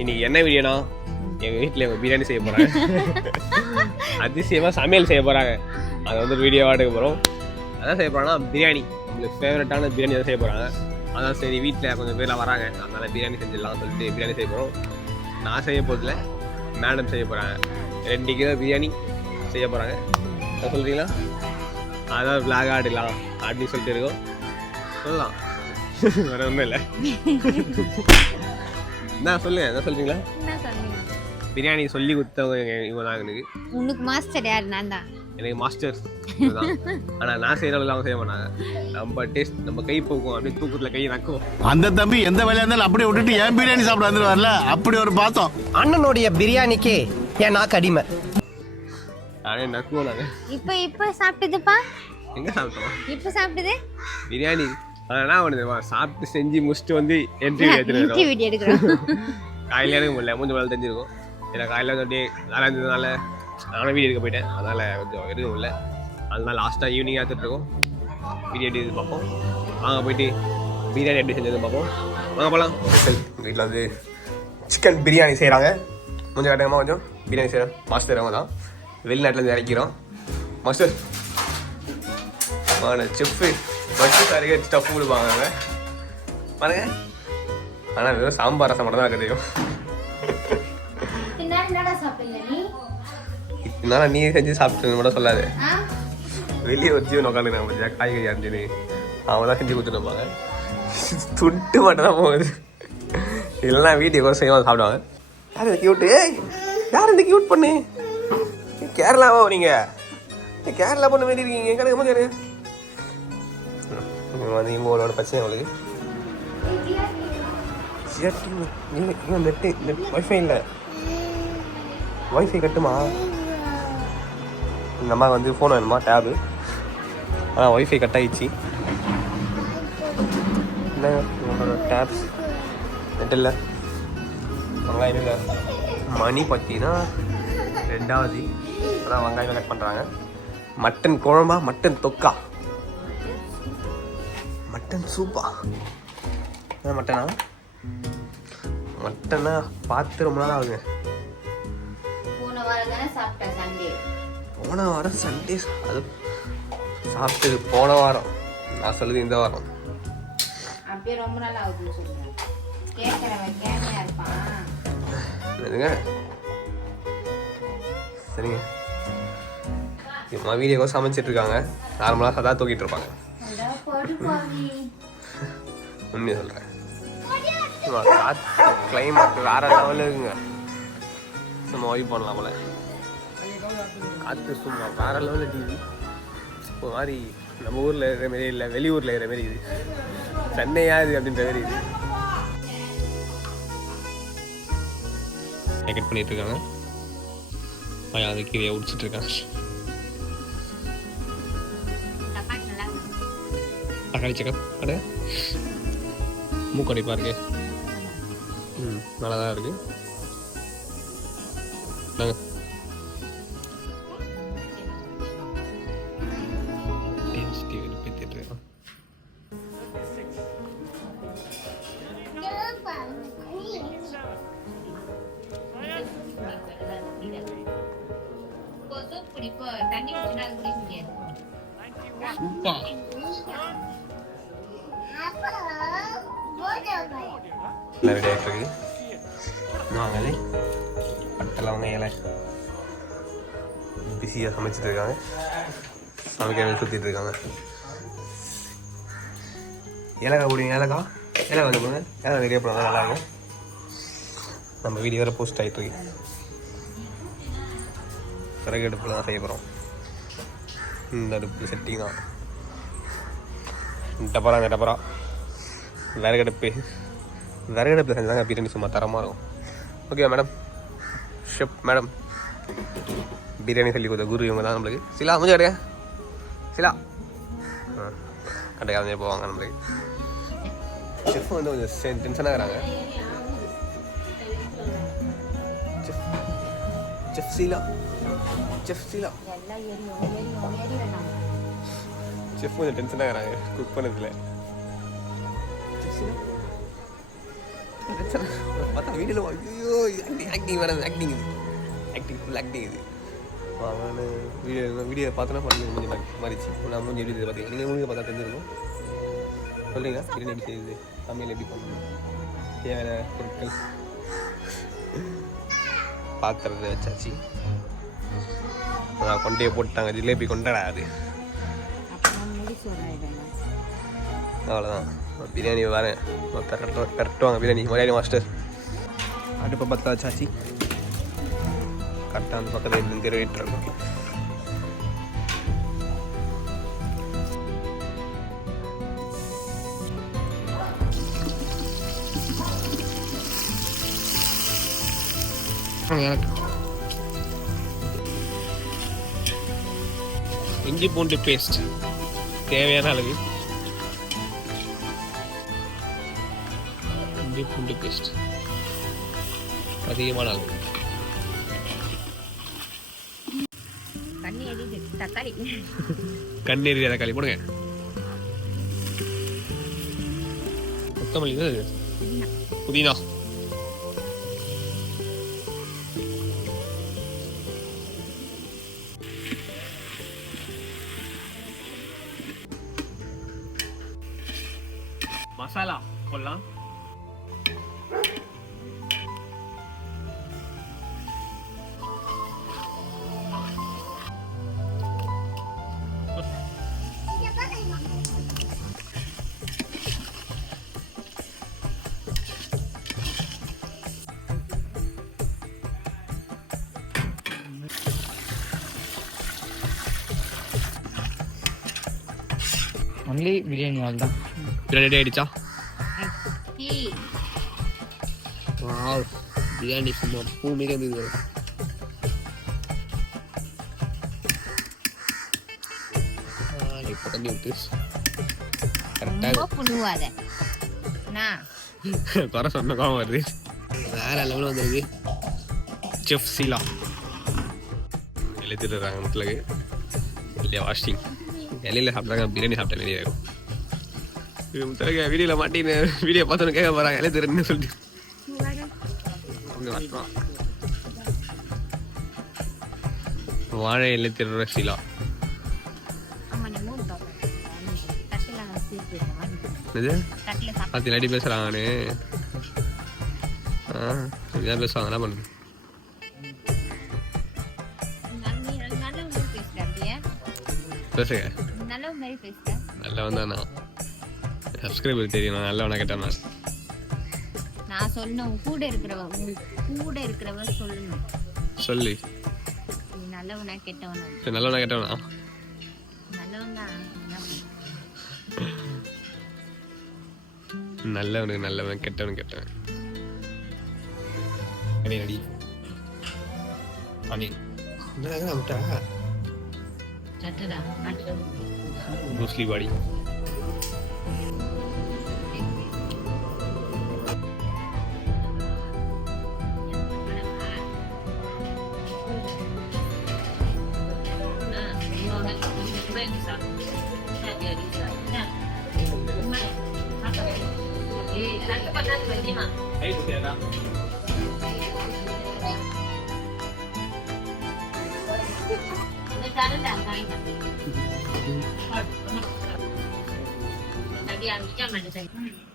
இன்னைக்கு என்ன வீடியோனா எங்கள் வீட்டில் பிரியாணி செய்ய போகிறாங்க. அதிசயமாக சமையல் செய்ய போகிறாங்க. அதை வந்து வீடியோவாக எடுக்க போகிறோம். அதான் செய்ய போகிறாங்கன்னா பிரியாணி, நம்மளுக்கு ஃபேவரட்டான பிரியாணி தான் செய்ய போகிறாங்க. அதான் சரி வீட்டில் கொஞ்சம் பேர்லாம் வராங்க, அதனால் பிரியாணி செஞ்சிடலாம் சொல்லிட்டு பிரியாணி செய்ய போகிறோம். நான் செய்ய போதில் மேடம் செய்ய போகிறாங்க. 2 கிலோ பிரியாணி செய்ய போகிறாங்க. அதை சொல்கிறீங்களா? அதான் விளாக் ஆடிடலாம் அப்படின்னு சொல்லிட்டு இருக்கோம். சொல்லலாம், வேறு ஒன்றும் இல்லை. என்ன சொல்லுங்க, என்ன சொல்றீங்களா? பிரியாணி சொல்லி கொடுத்தவங்க இவங்க தான். எனக்கு மாஸ்டர் யார்? நான் தான். எனக்கு மாஸ்டர் தான். ஆனால் நான் செய்கிற அளவுக்கு அவங்க செய்ய மாட்டாங்க. நம்ம டேஸ்ட், நம்ம கை போக்கும், அப்படியே தூக்கத்தில் கை நக்கும். அந்த தம்பி எந்த வேலையா இருந்தாலும் அப்படியே விட்டுட்டு ஏன் பிரியாணி சாப்பிட வந்துருவார்ல, அப்படி ஒரு பாத்தம். அண்ணனுடைய பிரியாணிக்கு ஏன் நாக்கு அடிமை. நானே நக்குவோம். நாங்கள் இப்போ சாப்பிட்டதுப்பா. எங்கே சாப்பிட்டோம்? இப்போ சாப்பிட்டது பிரியாணி. ஆனால் என்ன பண்ணுது, சாப்பிட்டு செஞ்சு முடிச்சுட்டு வந்து என்ட்ரி வீடியோ எடுக்கிறோம். காலையில் எடுக்க முடியல, மூஞ்சி வேலை தெரிஞ்சிருக்கும். ஏன்னா காலையில் வந்து அப்படியே நல்லா இருந்ததுனால நானும் வீடியோ எடுக்க போயிட்டேன். அதனால் கொஞ்சம் எடுக்க முடியல. அதனால லாஸ்ட்டாக ஈவினிங் எடுத்துகிட்ருக்கோம். வீடியோ எடுத்து பார்ப்போம். வாங்க போயிட்டு பிரியாணி எப்படி செஞ்சது பார்ப்போம். வாங்க போகலாம். வீட்டில் வந்து சிக்கன் பிரியாணி செய்கிறாங்க. கொஞ்சம் கட்டமாக கொஞ்சம் பிரியாணி செய்கிறோம். மாஸ்டர் அவங்க தான், வெளிநாட்டிலேருந்து இறக்கிறோம். மாஸ்டர் செஃப்பு வச்சு சரியாக ஸ்டஃப் கொடுப்பாங்க பாருங்க. ஆனால் வெறும் சாம்பார் ரசம் மட்டும் தான் இருக்க தெரியும். இதனால நீ செஞ்சு சாப்பிட்டு மட்டும் சொல்லாது. வெளியே ஒரு ஜீவன் உட்காந்துருக்காங்க, காய்கறி அரிஞ்சுன்னு அவங்க தான் செஞ்சு கொடுத்துருப்பாங்க. துட்டு மட்டும் தான் போகுது. இல்லைன்னா வீட்டுக்கு கூட செய்வாங்க, சாப்பிடுவாங்க. யார் இந்த கியூட்டு? யார் இந்த கியூட் பண்ணு? கேரளாவா நீங்கள்? கேரளா பொண்ணு மாரி இருக்கீங்க. எங்கே மாதிரி வந்து இவங்களோட பிரச்சனை உங்களுக்கு. நெட் ஒய்ஃபை இல்லை, ஒய்ஃபை கட்டுமா? எங்கள் அம்மா வந்து ஃபோன் வேணுமா, டேபு. ஒய்ஃபை கட் ஆகிடுச்சு. என்ன உங்களோட டேப்ஸ் நெட் இல்லை, வெங்காயம் இல்லை. மணி பார்த்தீங்கன்னா 2வது. அதான் வெங்காயம் கட் பண்ணுறாங்க. மட்டன் குழம்பா, மட்டன் தொக்கா, மட்டன் சூப்பா? மட்டனா? மட்டனா பார்த்து ரொம்ப நாள் ஆகுங்க. போன வாரம் சண்டே அது சாப்பிட்டது. போன வாரம் நான் சொல்லுது இந்த வாரம். என்னதுங்க? சரிங்க, இப்போ வீடியோ சமைச்சிட்டு இருக்காங்க. நார்மலாக சதா தூக்கிட்டு இருப்பாங்க. உண்மையை சொல்கிறேன், கிளைமேட் வேற லெவலில் இருக்குங்க. சும்மா ஒய்ஃப் பண்ணலாம் போல. காற்று சும்மா வேற லெவலில் டிவி. இப்போ மாதிரி நம்ம ஊரில் இருக்கிற மாரி இல்லை, வெளியூரில் இருக்கிற மாரி இது. சென்னையா இது அப்படின்ற மாரி இது. கட் பண்ணிட்டு இருக்காங்க. அது கீழே உடிச்சிட்டு இருக்காங்க. தக்காளி சக்கப் கடை மூக்கடிப்பாக இருக்கு. நல்லா தான் இருக்கு. நாங்கள் டேஸ்டி விருப்பத்திட்டு இருக்கோம். சூப்பர். எல்லாம் ரெடி ஆகிட்டு இருக்கு. நாங்களே பட்டலவங்க இலை பிஸியாக சமைச்சிட்டு இருக்காங்க. சமைக்க சுற்றிட்டு இருக்காங்க. ஏலக்காய் போடுவீங்க? ஏலக்காய் கொஞ்சம் போடுங்க. ஏலக்காய் நிறைய போடுவாங்க, நல்லாயிருக்கும். நம்ம வீடியோ வேறு போஸ்ட் ஆகிட்டு இருக்கு. விறகு அடுப்பில் தான் செய்ய போகிறோம். இந்த அடுப்பு செட்டிங் தான். இந்த டப்பரா விறகடுப்பில் செஞ்சாங்க பிரியாணி சும்மா தரமாக இருக்கும். Okay madam, chef madam biryani சொல்லி கொடுத்த குரு இவங்க தான் நம்மளுக்கு. சிலா முடிஞ்ச கிடையா? சிலா கடைக்காதே போவாங்க நம்மளுக்கு. ஷெஃப் வந்து கொஞ்சம் டென்ஷனாக இருக்கிறாங்க. செஃப் சீலா செஃப் கொஞ்சம் டென்ஷனாக இருக்கிறாங்க குக் பண்ணதில்லை. பார்த்தா வீடியோவில் ஐயோ ஆக்டிங் வேறு ஆக்டிங் இது ஆக்டிங் ஃபுல் ஆக்டிங் இது அவன் வீடியோ பார்த்தோன்னா பண்ணி மூஞ்சி மாறிச்சு நான் மூஞ்சி எப்படி பார்த்தீங்க நீங்கள் மூஞ்சி பார்த்தா தெரிஞ்சிருக்கும் சொல்கிறீங்களா பிரியாணி எப்படி செய்யுது சமையல் எப்படி பண்ணணும் தேவையான பொருட்கள் பாத்திரத்தை வச்சாச்சு கொண்டே போட்டாங்க ஜிலேபி கொண்டாடா அது அவ்வளோதான் பிரியாணி வரேன் கரெக்டுவாங்க பிரியாணி மாஸ்டர் அடுப்பை பற்ற வச்சாச்சு கரெக்டாக அந்த பக்கத்தில் இருந்து தெரிவிட்டு இருக்கோம் இஞ்சி பூண்டு பேஸ்ட் தேவையான அளவு இஞ்சி பூண்டு பேஸ்ட் அதிகமான அளவு கண்ணீர் தக்காளி போடுங்க கொத்தமல்லி புதினா மசாலா போடலாம் ஒன்லி பிரியாணி ஆல் தான் பிரியாணி ரெடி ஆயிடுச்சா வாவ் பிரியாணி சும்மா பூ மிக இருந்தது இப்போ தண்ணி விட்டு கரெக்டாக குறை சொன்ன கோவம் வருது வேற லெவலில் வந்துருக்கு செஃப் சீலா எழுதிடுறாங்க முத்தலுக்கு இல்லையா வாஷிங் இலையில சாப்பிட்டாங்க பிரியாணி சாப்பிட்ட வெளியே இருக்கும் முத்தலுக்கு வீடியோவில் மாட்டின்னு வீடியோ பார்த்தோன்னு கேட்க போகிறாங்க இலை திருன்னு சொல்லிட்டு வாழை இலை திருற சீலா இது பத்து அடி பேசுறாங்கன்னு இதான் பேசுவாங்க என்ன பண்ணுது பேசுங்க நல்லவன் தானா சப்ஸ்கிரைபர் தெரியும் நான் நல்லவனா கேட்டேன் நான் சொன்னேன் கூட இருக்கிறவ சொல்லணும் சொல்லி நல்லவனா கெட்டவனா சரி நல்லவனா கேட்டவனா நல்லவன் தான் நல்லவனுக்கு நல்லவன் கெட்டவன் கெட்டவன் அடி அடி அணி என்ன விட்டா ப்ரூஸ்லி பாடி Tadi yang bisa mana saya?